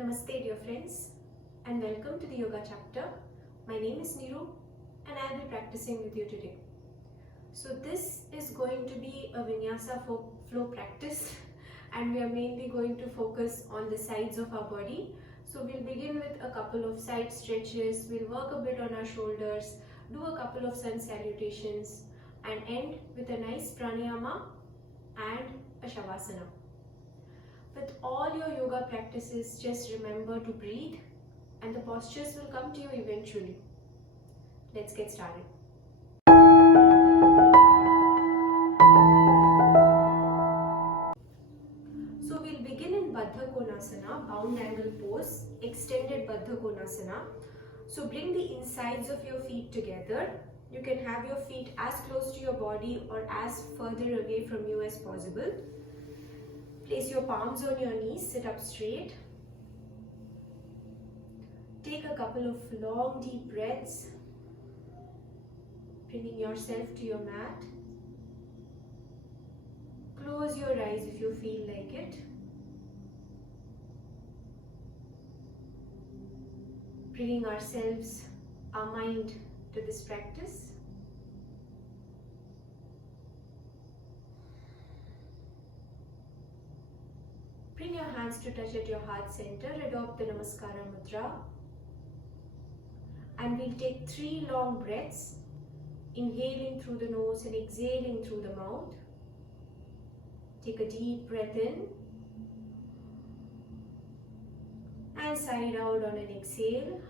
Namaste dear friends and welcome to the yoga chapter. My name is Neeru and I'll be practicing with you today. So this is going to be a vinyasa flow practice and we are mainly going to focus on the sides of our body. So we'll begin with a couple of side stretches, we'll work a bit on our shoulders, do a couple of sun salutations and end with a nice pranayama and a shavasana. With all your yoga practices, just remember to breathe and the postures will come to you eventually. Let's get started. So we'll begin in Baddha Konasana, bound angle pose, extended Baddha Konasana. So bring the insides of your feet together. You can have your feet as close to your body or as further away from you as possible. Place your palms on your knees, sit up straight. Take a couple of long deep breaths, bringing yourself to your mat. Close your eyes if you feel like it. Bringing ourselves, our mind to this practice. Bring your hands to touch at your heart center, adopt the Namaskara Mudra. And we'll take 3 long breaths, inhaling through the nose and exhaling through the mouth. Take a deep breath in and sigh it out on an exhale.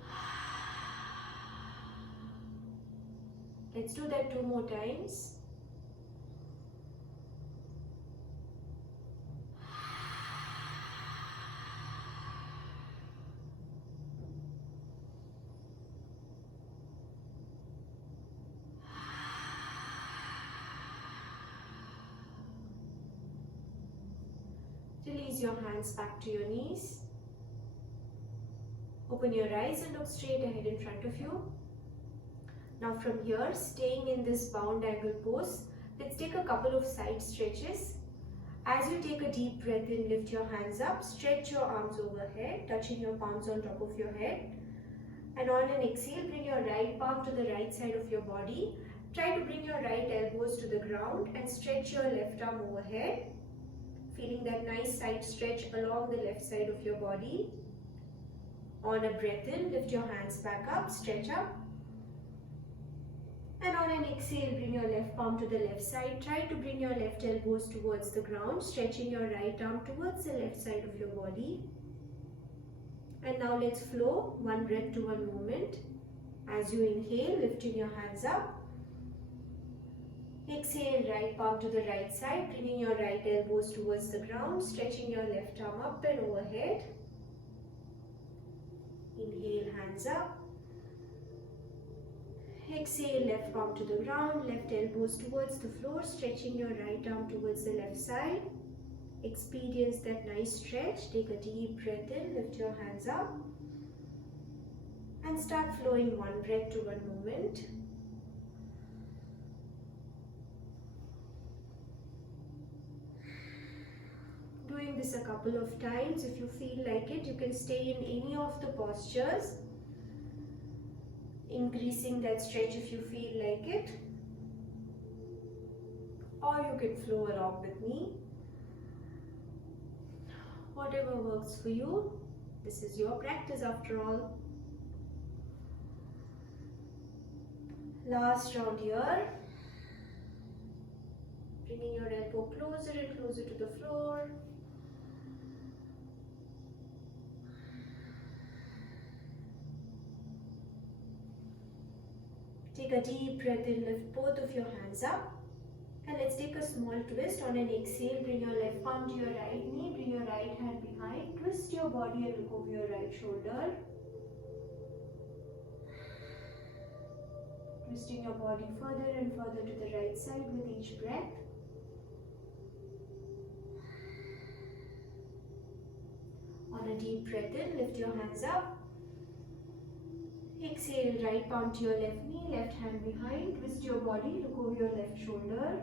Let's do that 2 more times. Release your hands back to your knees. Open your eyes and look straight ahead in front of you. Now from here, staying in this bound angle pose, let's take a couple of side stretches. As you take a deep breath in, lift your hands up, stretch your arms overhead, touching your palms on top of your head. And on an exhale, bring your right palm to the right side of your body. Try to bring your right elbows to the ground and stretch your left arm overhead. Feeling that nice side stretch along the left side of your body. On a breath in, lift your hands back up, stretch up. And on an exhale, bring your left palm to the left side. Try to bring your left elbows towards the ground, stretching your right arm towards the left side of your body. And now let's flow 1 breath to 1 movement. As you inhale, lifting your hands up. Exhale, right palm to the right side, bringing your right elbows towards the ground, stretching your left arm up and overhead. Inhale, hands up. Exhale, left palm to the ground, left elbows towards the floor, stretching your right arm towards the left side. Experience that nice stretch. Take a deep breath in, lift your hands up. And start flowing 1 breath to 1 movement. Doing this a couple of times. If you feel like it, you can stay in any of the postures, increasing that stretch if you feel like it, or you can flow along with me. Whatever works for you. This is your practice after all. Last round here. Bringing your elbow closer and closer to the floor. Take a deep breath in, lift both of your hands up. And let's take a small twist. On an exhale, bring your left palm to your right knee, bring your right hand behind, twist your body and look over your right shoulder. Twisting your body further and further to the right side with each breath. On a deep breath in, lift your hands up. Exhale, right palm to your left knee, left hand behind, twist your body, look over your left shoulder.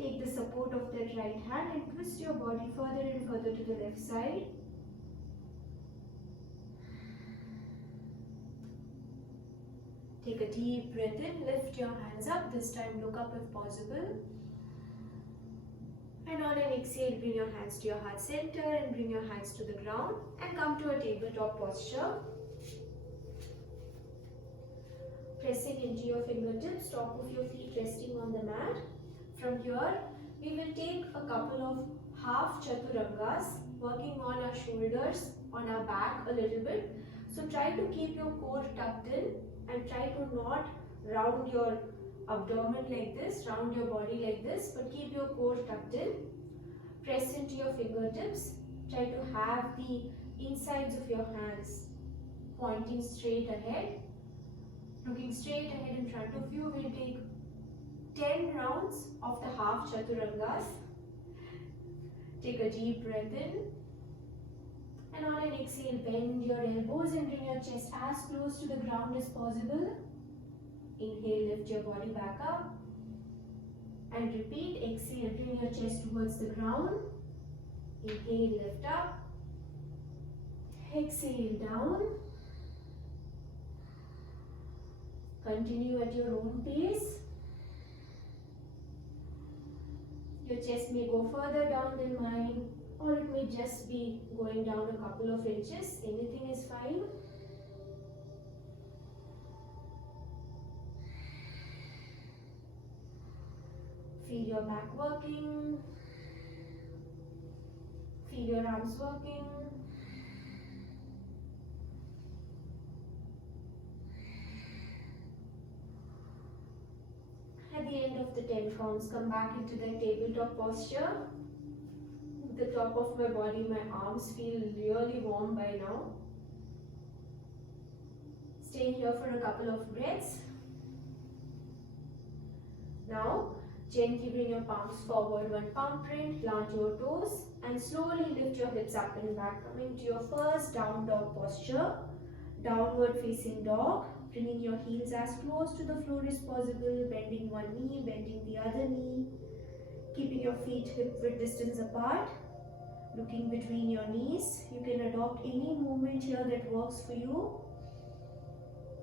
Take the support of that right hand and twist your body further and further to the left side. Take a deep breath in, lift your hands up, this time look up if possible. And on an exhale, bring your hands to your heart center and bring your hands to the ground and come to a tabletop posture. Pressing into your fingertips, top of your feet resting on the mat. From here, we will take a couple of half chaturangas, working on our shoulders, on our back a little bit. So try to keep your core tucked in and try to not round your abdomen like this, round your body like this, but keep your core tucked in. Press into your fingertips. Try to have the insides of your hands pointing straight ahead. Looking straight ahead in front of you, we'll take 10 rounds of the half chaturangas. Take a deep breath in. And on an exhale, bend your elbows and bring your chest as close to the ground as possible. Inhale, lift your body back up. And repeat, exhale, bring your chest towards the ground. Inhale, lift up. Exhale, down. Continue at your own pace. Your chest may go further down than mine, or it may just be going down a couple of inches. Anything is fine. Feel your back working. Feel your arms working. At the end of the 10 counts, come back into the tabletop posture. The top of my body, my arms feel really warm by now. Staying here for a couple of breaths. Now, gently bring your palms forward, one palm print, plant your toes and slowly lift your hips up and back. Coming to your first down dog posture, downward facing dog. Bringing your heels as close to the floor as possible, bending one knee, bending the other knee. Keeping your feet hip-width distance apart. Looking between your knees. You can adopt any movement here that works for you.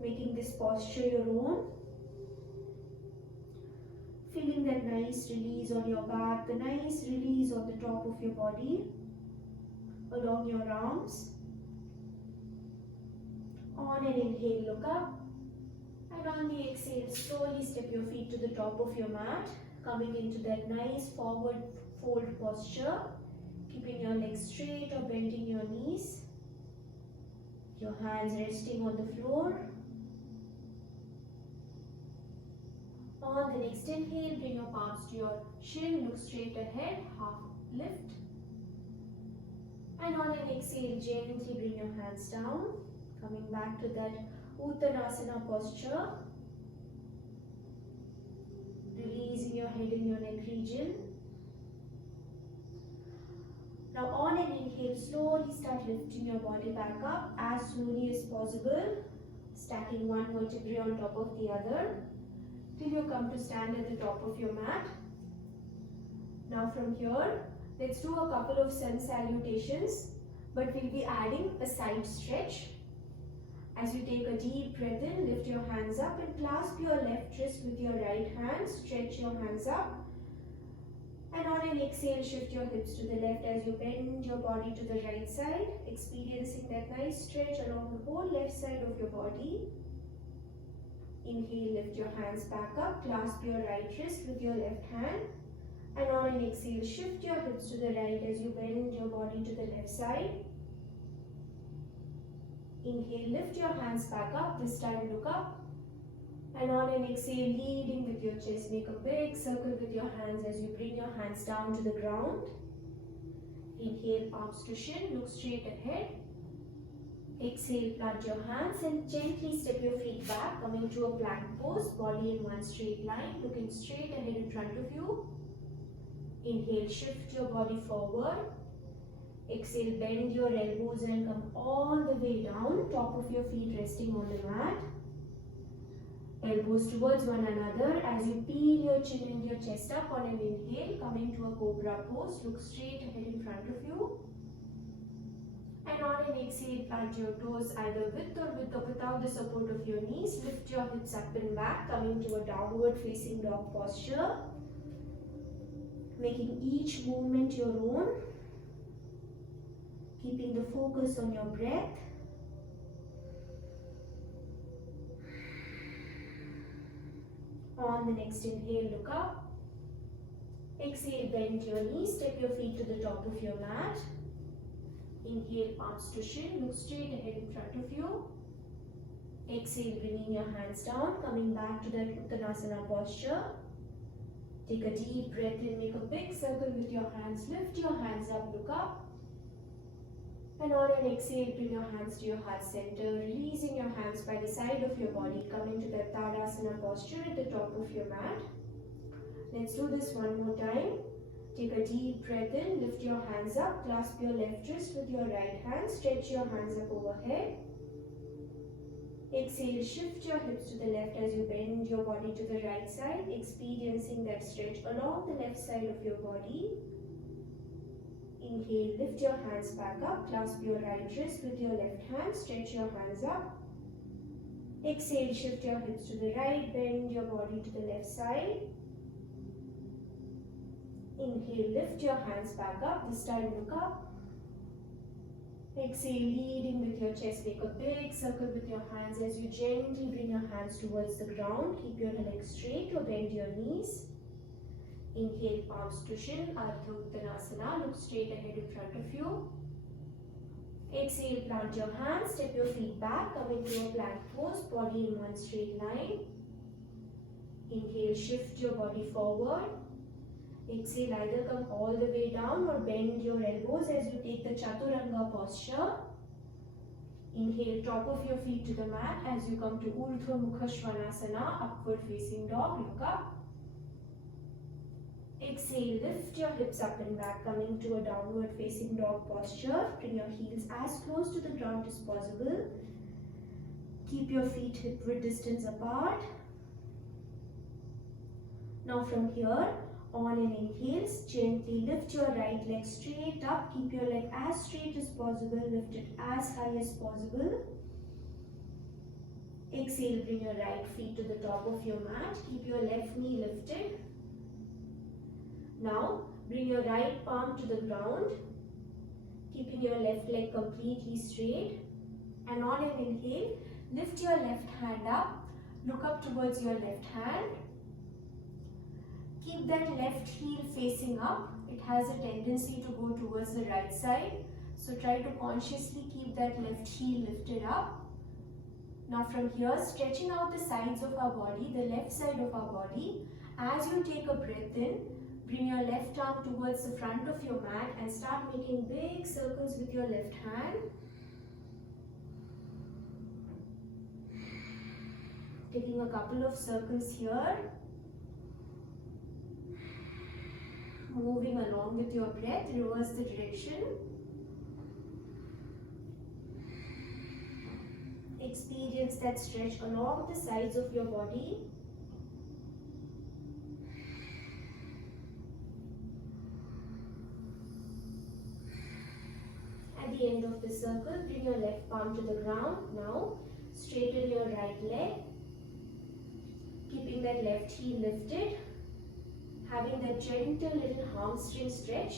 Making this posture your own. Feeling that nice release on your back, the nice release on the top of your body, along your arms. On an inhale, look up. And on the exhale, slowly step your feet to the top of your mat. Coming into that nice forward fold posture. Keeping your legs straight or bending your knees. Your hands resting on the floor. On the next inhale, bring your palms to your shin, look straight ahead, half lift. And on an exhale, gently bring your hands down. Coming back to that Uttanasana posture. Releasing your head in your neck region. Now on an inhale, slowly start lifting your body back up as slowly as possible. Stacking one vertebrae on top of the other. Till you come to stand at the top of your mat. Now from here, let's do a couple of sun salutations, but we'll be adding a side stretch. As you take a deep breath in, lift your hands up and clasp your left wrist with your right hand. Stretch your hands up. And on an exhale, shift your hips to the left as you bend your body to the right side, experiencing that nice stretch along the whole left side of your body. Inhale, lift your hands back up, clasp your right wrist with your left hand. And on an exhale, shift your hips to the right as you bend your body to the left side. Inhale, lift your hands back up, this time look up. And on an exhale, leading with your chest, make a big circle with your hands as you bring your hands down to the ground. Inhale, palms to shin, look straight ahead. Exhale, plant your hands and gently step your feet back, coming to a plank pose, body in one straight line, looking straight ahead in front of you. Inhale, shift your body forward. Exhale, bend your elbows and come all the way down, top of your feet resting on the mat. elbows towards one another as you peel your chin and your chest up on an inhale, coming to a cobra pose. Look straight ahead in front of you. And on an exhale, plant your toes either with or without the support of your knees. Lift your hips up and back, coming to a downward facing dog posture. Making each movement your own. Keeping the focus on your breath. On the next inhale, look up. Exhale, bend your knees, step your feet to the top of your mat. Inhale, palms to shin, look straight ahead in front of you. Exhale, bringing your hands down, coming back to that Uttanasana posture. Take a deep breath in, make a big circle with your hands, lift your hands up, look up. And on an exhale, bring your hands to your heart center, releasing your hands by the side of your body, coming to that Tadasana posture at the top of your mat. Let's do this one more time. Take a deep breath in, lift your hands up, clasp your left wrist with your right hand, stretch your hands up overhead. Exhale, shift your hips to the left as you bend your body to the right side, experiencing that stretch along the left side of your body. Inhale, lift your hands back up, clasp your right wrist with your left hand, stretch your hands up. Exhale, shift your hips to the right, bend your body to the left side. Inhale, lift your hands back up, this time look up. Exhale, leading with your chest, make a big circle with your hands as you gently bring your hands towards the ground. Keep your legs straight or bend your knees. Inhale, palms to shin, Ardha Uttanasana, look straight ahead in front of you. Exhale, plant your hands, step your feet back, come into a plank pose, body in one straight line. Inhale, shift your body forward. Exhale, either come all the way down or bend your elbows as you take the Chaturanga posture. Inhale, top of your feet to the mat as you come to Urdhva Mukha Svanasana, upward facing dog, look up. Exhale, lift your hips up and back, coming to a downward facing dog posture. Bring your heels as close to the ground as possible. Keep your feet hip width distance apart. Now from here, on an inhale, gently lift your right leg straight up. Keep your leg as straight as possible. Lift it as high as possible. Exhale, bring your right feet to the top of your mat. Keep your left knee lifted. Now, bring your right palm to the ground. Keeping your left leg completely straight. And on an inhale, lift your left hand up. Look up towards your left hand. Keep that left heel facing up. It has a tendency to go towards the right side. So try to consciously keep that left heel lifted up. Now from here, stretching out the sides of our body, the left side of our body. As you take a breath in, bring your left arm towards the front of your mat and start making big circles with your left hand. Taking a couple of circles here. Moving along with your breath, reverse the direction. Experience that stretch along the sides of your body. At the end of the circle, bring your left palm to the ground. Now, straighten your right leg. Keeping that left heel lifted. Having that gentle little hamstring stretch.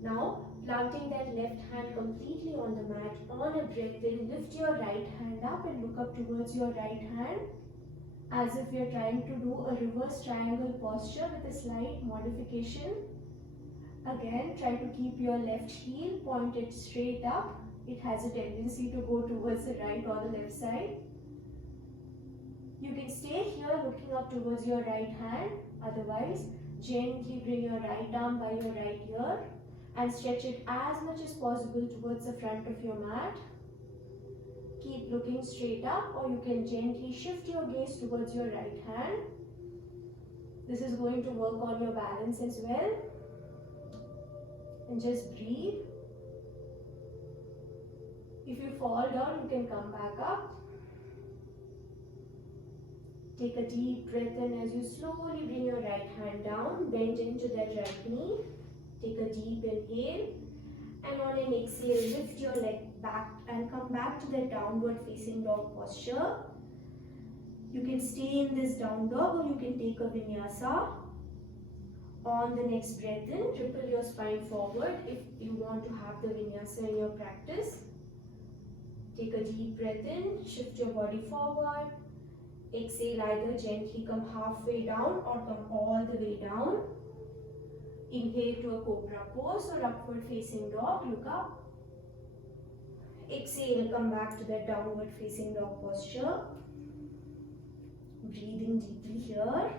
Now, planting that left hand completely on the mat. On a breath in, lift your right hand up and look up towards your right hand. As if you're trying to do a reverse triangle posture with a slight modification. Again, try to keep your left heel pointed straight up. It has a tendency to go towards the right or the left side. You can stay here looking up towards your right hand. Otherwise, gently bring your right arm by your right ear and stretch it as much as possible towards the front of your mat. Keep looking straight up, or you can gently shift your gaze towards your right hand. This is going to work on your balance as well. And just breathe. If you fall down, you can come back up. Take a deep breath in as you slowly bring your right hand down, bend into that right knee. Take a deep inhale, and on an exhale, lift your leg back and come back to that downward facing dog posture. You can stay in this down dog or you can take a vinyasa. On the next breath in, ripple your spine forward if you want to have the vinyasa in your practice. Take a deep breath in, shift your body forward. Exhale, either gently come halfway down or come all the way down. Inhale to a cobra pose or upward facing dog, look up. Exhale, come back to that downward facing dog posture. Breathing deeply here.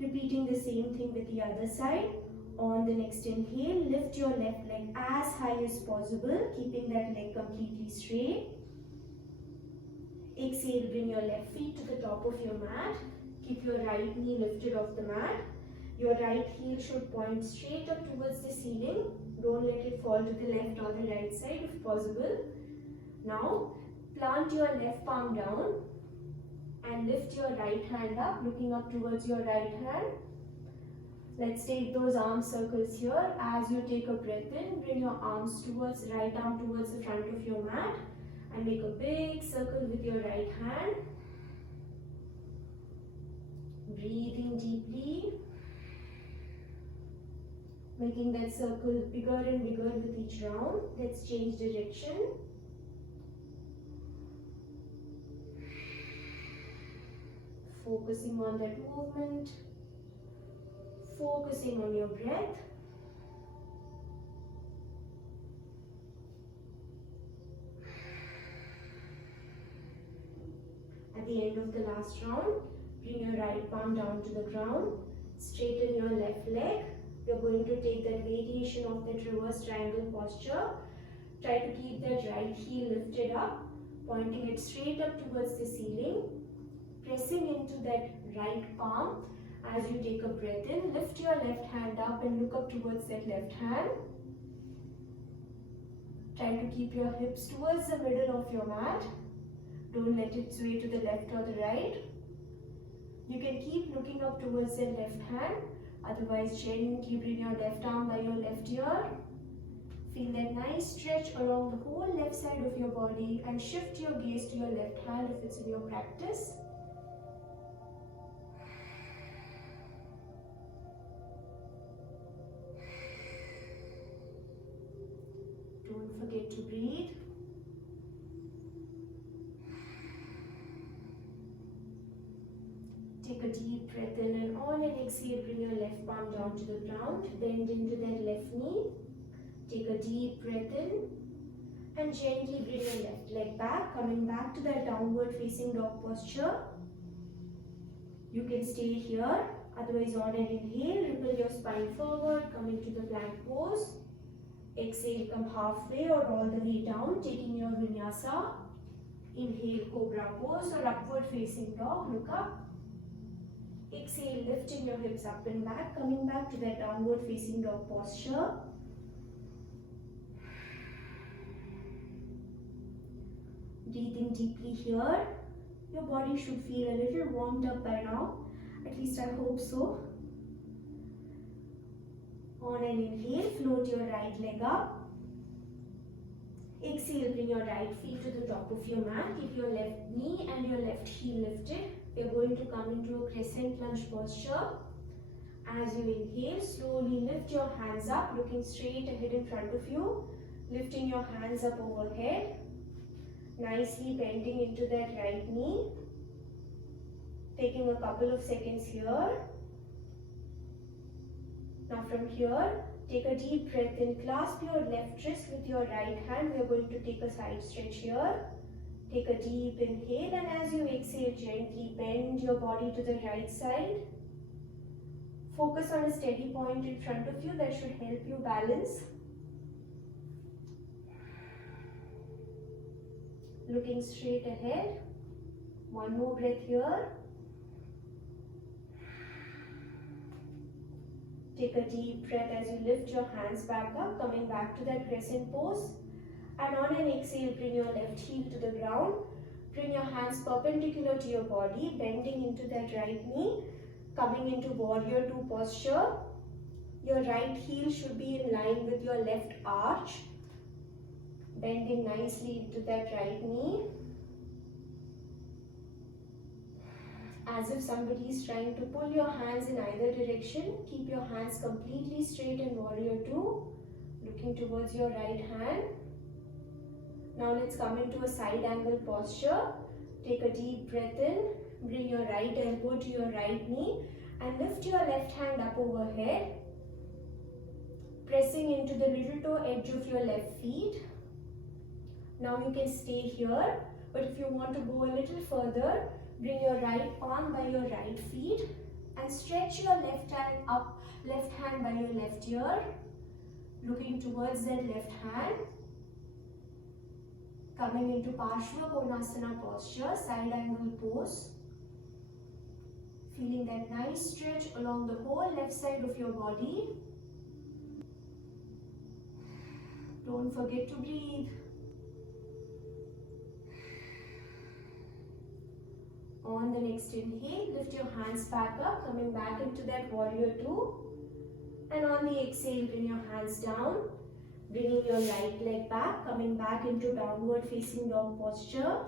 Repeating the same thing with the other side. On the next inhale, lift your left leg as high as possible, keeping that leg completely straight. Exhale, bring your left feet to the top of your mat. Keep your right knee lifted off the mat. Your right heel should point straight up towards the ceiling. Don't let it fall to the left or the right side if possible. Now, plant your left palm down and lift your right hand up, looking up towards your right hand. Let's take those arm circles here. As you take a breath in, bring your arms towards, right arm towards the front of your mat and make a big circle with your right hand. Breathing deeply. Making that circle bigger and bigger with each round. Let's change direction. Focusing on that movement, focusing on your breath. At the end of the last round, bring your right palm down to the ground, straighten your left leg. You're going to take that variation of that reverse triangle posture. Try to keep that right heel lifted up, pointing it straight up towards the ceiling. Pressing into that right palm as you take a breath in. Lift your left hand up and look up towards that left hand. Try to keep your hips towards the middle of your mat. Don't let it sway to the left or the right. You can keep looking up towards the left hand. Otherwise, gently bring your left arm by your left ear. Feel that nice stretch along the whole left side of your body and shift your gaze to your left hand if it's in your practice. Don't forget to breathe. Take a deep breath in and on an exhale, bring your left palm down to the ground. Bend into that left knee. Take a deep breath in and gently bring your left leg back, coming back to that downward facing dog posture. You can stay here. Otherwise, on an inhale, ripple your spine forward, coming to the plank pose. Exhale, come halfway or all the way down, taking your vinyasa. Inhale, cobra pose or upward facing dog, look up. Exhale, lifting your hips up and back, coming back to that downward facing dog posture. Breathing deeply here. Your body should feel a little warmed up by now. At least I hope so. On an inhale, float your right leg up. Exhale, bring your right feet to the top of your mat. Keep your left knee and your left heel lifted. We are going to come into a crescent lunge posture. As you inhale, slowly lift your hands up, looking straight ahead in front of you. Lifting your hands up overhead. Nicely bending into that right knee. Taking a couple of seconds here. Now from here, take a deep breath in. Clasp your left wrist with your right hand. We are going to take a side stretch here. Take a deep inhale and as you exhale, gently bend your body to the right side. Focus on a steady point in front of you that should help you balance. Looking straight ahead. One more breath here. Take a deep breath as you lift your hands back up, coming back to that crescent pose. And on an exhale, bring your left heel to the ground. Bring your hands perpendicular to your body, bending into that right knee, coming into warrior two posture. Your right heel should be in line with your left arch, bending nicely into that right knee, as if somebody is trying to pull your hands in either direction. Keep your hands completely straight in warrior two, looking towards your right hand. Now let's come into a side angle posture. Take a deep breath in, bring your right elbow to your right knee and lift your left hand up overhead, pressing into the little toe edge of your left feet. Now you can stay here, but if you want to go a little further, bring your right palm by your right feet and stretch your left hand up, left hand by your left ear, looking towards that left hand. Coming into Parshva Konasana posture, side angle pose. Feeling that nice stretch along the whole left side of your body. Don't forget to breathe. On the next inhale, lift your hands back up, coming back into that warrior two. And on the exhale, bring your hands down. Bringing your right leg back, coming back into downward facing dog posture.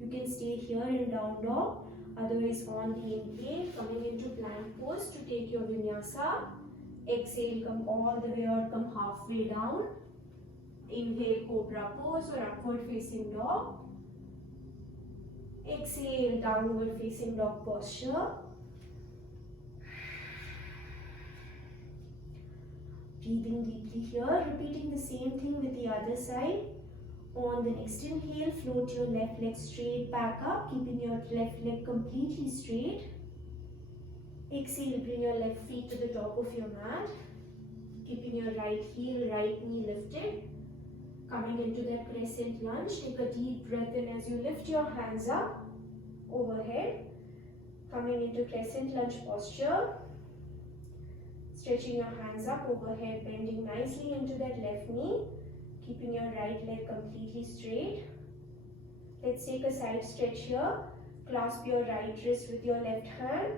You can stay here in down dog. Otherwise, on the inhale, coming into plank pose to take your vinyasa. Exhale, come all the way or come halfway down. Inhale, cobra pose or upward facing dog. Exhale, downward facing dog posture. Breathing deeply here, repeating the same thing with the other side. On the next inhale, float your left leg straight back up, keeping your left leg completely straight. Exhale, bring your left feet to the top of your mat, keeping your right heel, right knee lifted. Coming into that crescent lunge, take a deep breath in as you lift your hands up overhead. Coming into crescent lunge posture. Stretching your hands up overhead, bending nicely into that left knee, keeping your right leg completely straight. Let's take a side stretch here. Clasp your right wrist with your left hand.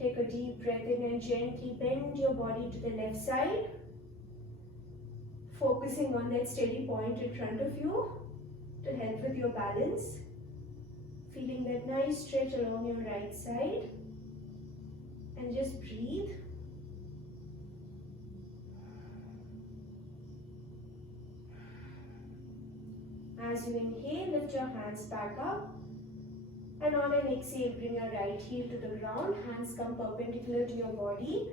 Take a deep breath in and gently bend your body to the left side. Focusing on that steady point in front of you to help with your balance. Feeling that nice stretch along your right side. And just breathe. As you inhale, lift your hands back up. And on an exhale, bring your right heel to the ground. Hands come perpendicular to your body.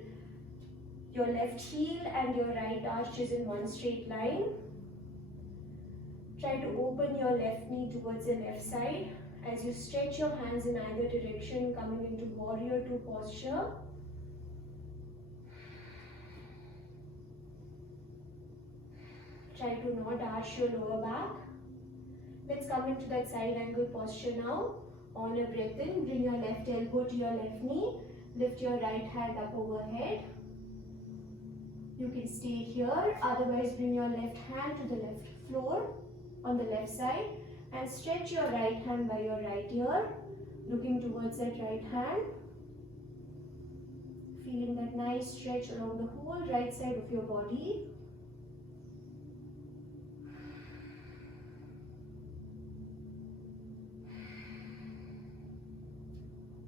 Your left heel and your right arch is in one straight line. Try to open your left knee towards the left side. As you stretch your hands in either direction, coming into warrior two posture. Try to not arch your lower back. Let's come into that side angle posture now. On a breath in, bring your left elbow to your left knee. Lift your right hand up overhead. You can stay here. Otherwise, bring your left hand to the left floor on the left side. And stretch your right hand by your right ear. Looking towards that right hand. Feeling that nice stretch along the whole right side of your body.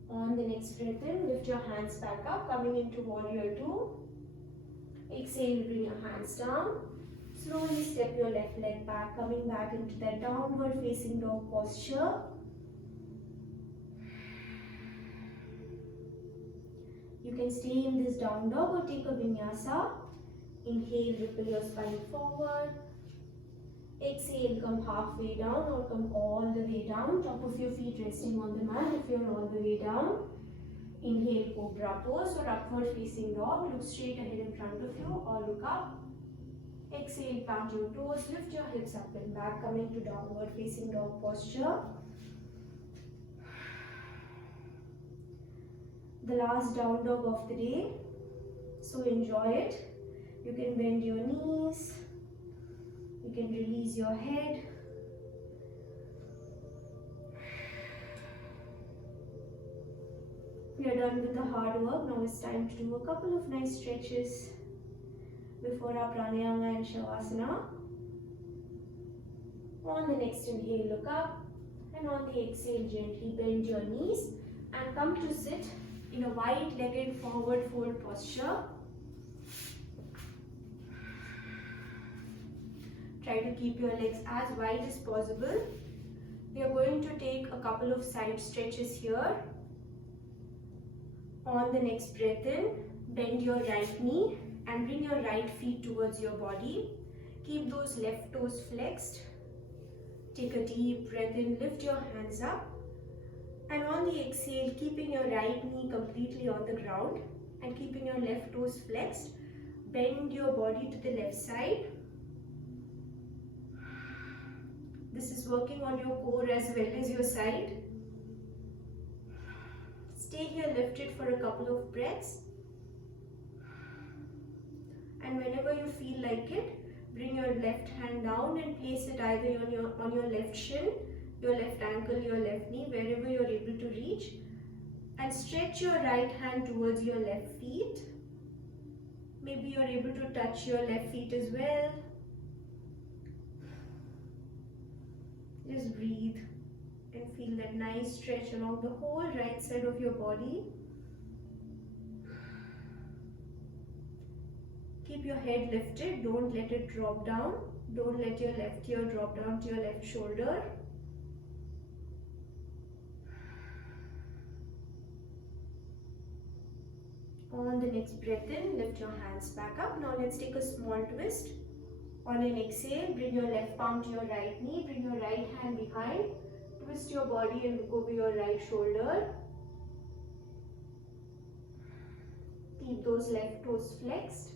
On the next breath in, lift your hands back up, coming into warrior two. Exhale, bring your hands down. Slowly step your left leg back, coming back into that downward facing dog posture. You can stay in this down dog or take a vinyasa. Inhale, ripple your spine forward. Exhale, come halfway down or come all the way down. Top of your feet resting on the mat if you're all the way down. Inhale, cobra pose or upward facing dog. Look straight ahead in front of you or look up. Exhale, plant your toes, lift your hips up and back, coming to downward facing dog posture. The last down dog of the day, so enjoy it. You can bend your knees, you can release your head. We are done with the hard work. Now it's time to do a couple of nice stretches before our pranayama and shavasana. On the next inhale, look up, and on the exhale, gently bend your knees and come to sit in a wide-legged forward fold posture. Try to keep your legs as wide as possible. We are going to take a couple of side stretches here. On the next breath in, bend your right knee and bring your right feet towards your body. Keep those left toes flexed. Take a deep breath in, lift your hands up. And on the exhale, keeping your right knee completely on the ground and keeping your left toes flexed, bend your body to the left side. This is working on your core as well as your side. Stay here lifted for a couple of breaths. And whenever you feel like it, bring your left hand down and place it either on your left shin, your left ankle, your left knee, wherever you are able to reach. And stretch your right hand towards your left feet. Maybe you are able to touch your left feet as well. Just breathe and feel that nice stretch along the whole right side of your body. Keep your head lifted, don't let it drop down. Don't let your left ear drop down to your left shoulder. On the next breath in, lift your hands back up. Now let's take a small twist. On an exhale, bring your left palm to your right knee, bring your right hand behind, twist your body and look over your right shoulder. Keep those left toes flexed.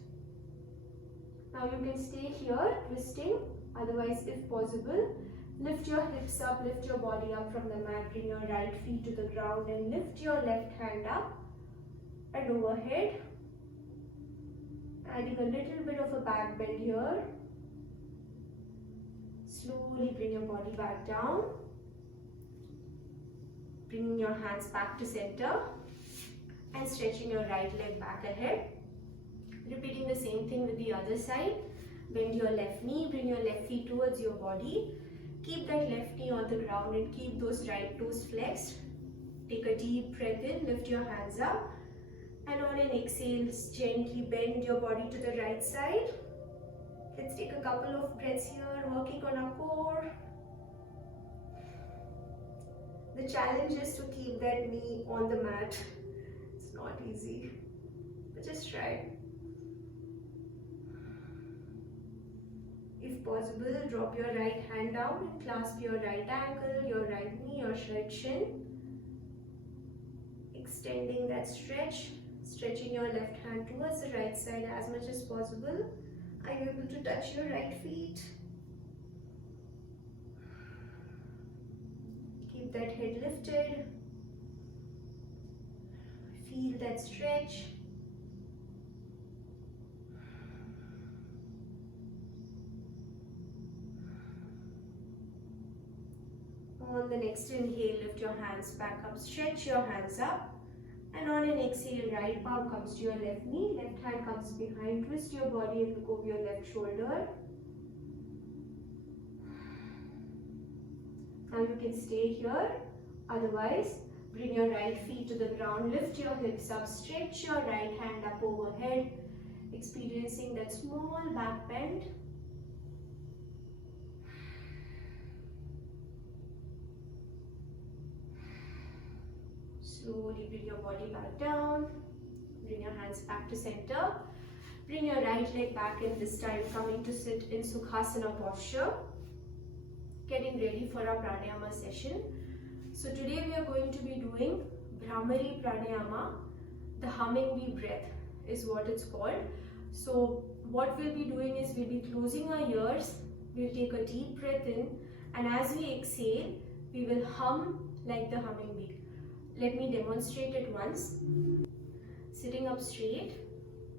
Now you can stay here twisting, otherwise if possible, lift your hips up, lift your body up from the mat, bring your right feet to the ground and lift your left hand up and overhead. Adding a little bit of a back bend here. Slowly bring your body back down. Bringing your hands back to center and stretching your right leg back ahead. Repeating the same thing with the other side. Bend your left knee, bring your left feet towards your body. Keep that left knee on the ground and keep those right toes flexed. Take a deep breath in, lift your hands up. And on an exhale, gently bend your body to the right side. Let's take a couple of breaths here, working on our core. The challenge is to keep that knee on the mat. It's not easy, but just try. If possible, drop your right hand down and clasp your right ankle, your right knee, your right shin. Extending that stretch, stretching your left hand towards the right side as much as possible. Are you able to touch your right feet? Keep that head lifted. Feel that stretch. On the next inhale, lift your hands back up, stretch your hands up. And on an exhale, right palm comes to your left knee, left hand comes behind, twist your body and look over your left shoulder. Now you can stay here, otherwise bring your right feet to the ground, lift your hips up, stretch your right hand up overhead, experiencing that small back bend. Slowly bring your body back down, bring your hands back to center, bring your right leg back in, this time coming to sit in Sukhasana posture, getting ready for our pranayama session. So today we are going to be doing Bhramari Pranayama, the humming bee breath is what it's called. So what we'll be doing is we'll be closing our ears, we'll take a deep breath in, and as we exhale, we will hum like the humming bee. Let me demonstrate it once. Sitting up straight,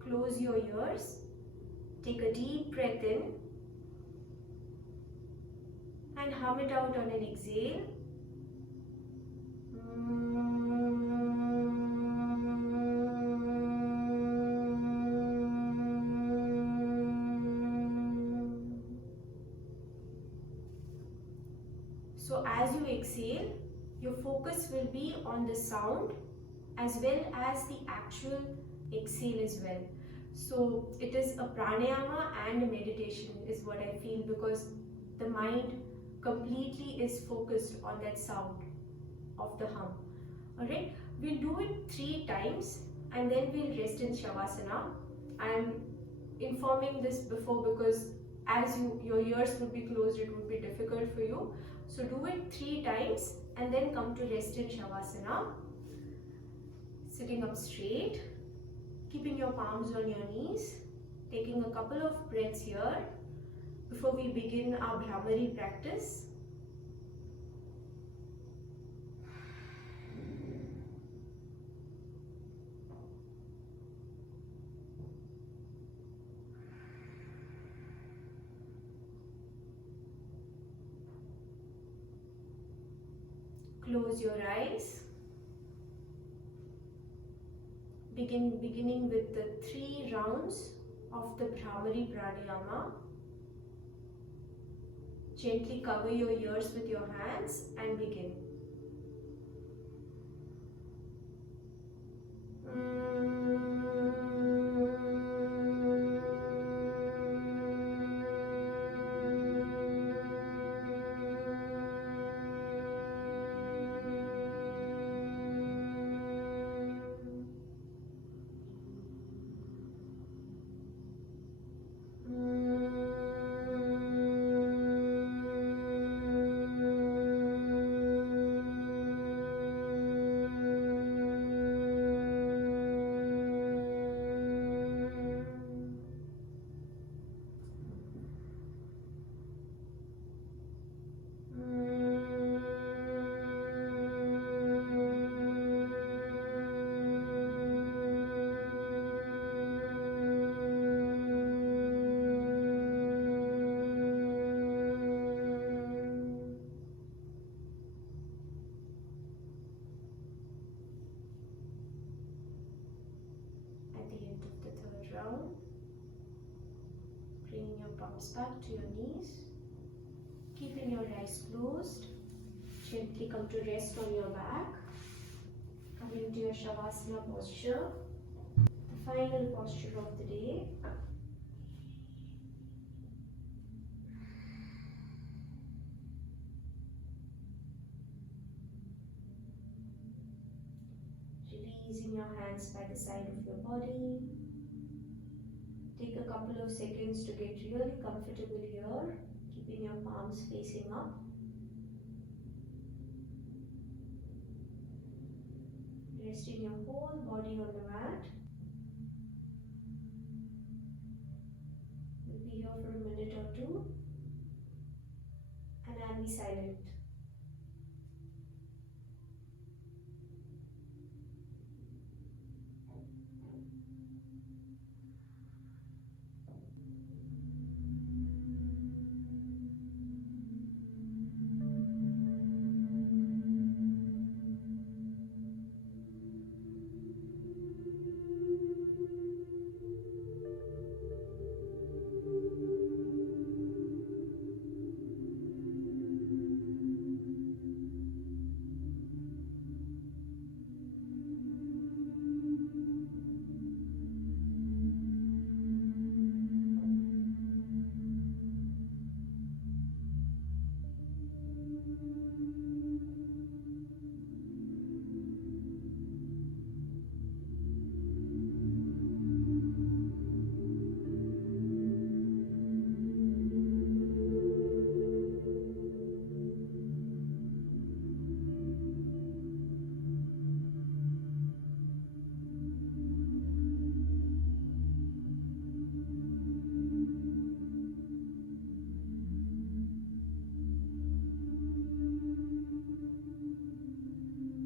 close your ears, take a deep breath in and hum it out on an exhale. So as you exhale, your focus will be on the sound as well as the actual exhale as well. So it is a pranayama and a meditation is what I feel, because the mind completely is focused on that sound of the hum. Alright, we'll do it 3 times and then we'll rest in Shavasana. I'm informing this before because as your ears would be closed, it would be difficult for you. So do it 3 times and then come to rest in Shavasana. Sitting up straight, keeping your palms on your knees, taking a couple of breaths here before we begin our Bhramari practice. Close your eyes. Beginning with the 3 rounds of the Bhramari Pranayama. Gently cover your ears with your hands and begin. Round, bringing your palms back to your knees, keeping your eyes closed. Gently come to rest on your back, coming to your Shavasana posture, the final posture of the day. Releasing your hands by the side of your body. Take a couple of seconds to get really comfortable here, keeping your palms facing up. Resting your whole body on the mat. We'll be here for a minute or 2 and I'll be silent.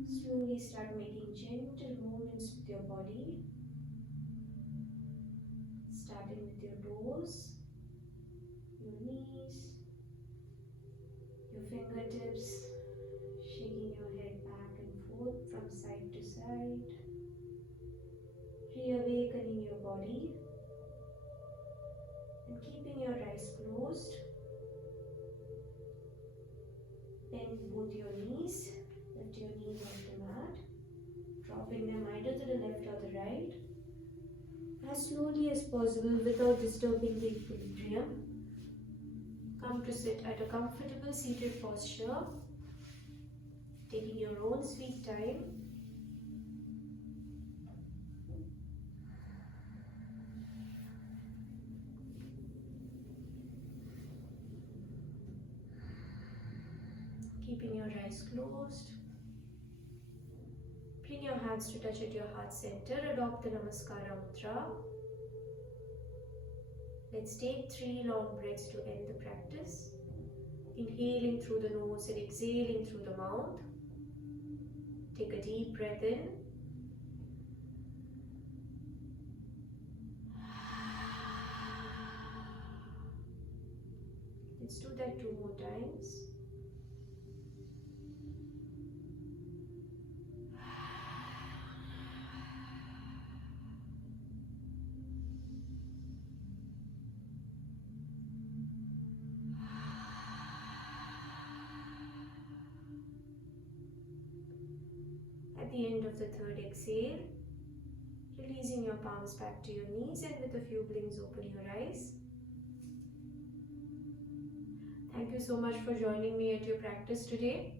Slowly start making gentle movements with your body, starting with your toes, your knees, your fingertips, shaking your head back and forth from side to side, reawakening your body and keeping your eyes closed. Bend bend both your knees. Lift your knees off the mat. Dropping them either to the left or the right. As slowly as possible without disturbing the equilibrium. Come to sit at a comfortable seated posture. Taking your own sweet time. Keeping your eyes closed. Bring your hands to touch at your heart center. Adopt the Namaskara Mudra. Let's take 3 long breaths to end the practice. Inhaling through the nose and exhaling through the mouth. Take a deep breath in. Let's do that 2 more times. At the end of the 3rd exhale, releasing your palms back to your knees and with a few blinks open your eyes. Thank you so much for joining me at your practice today.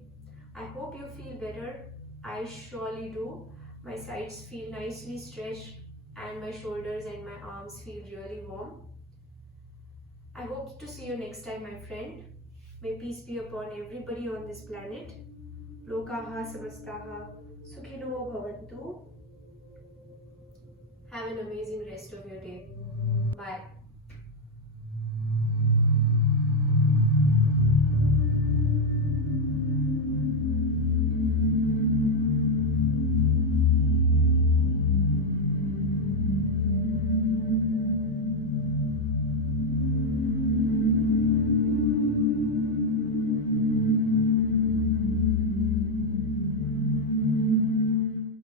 I hope you feel better. I surely do. My sides feel nicely stretched and my shoulders and my arms feel really warm. I hope to see you next time, my friend. May peace be upon everybody on this planet. Lokaha samastaha sukhino bhavantu. Have an amazing rest of your day. Bye.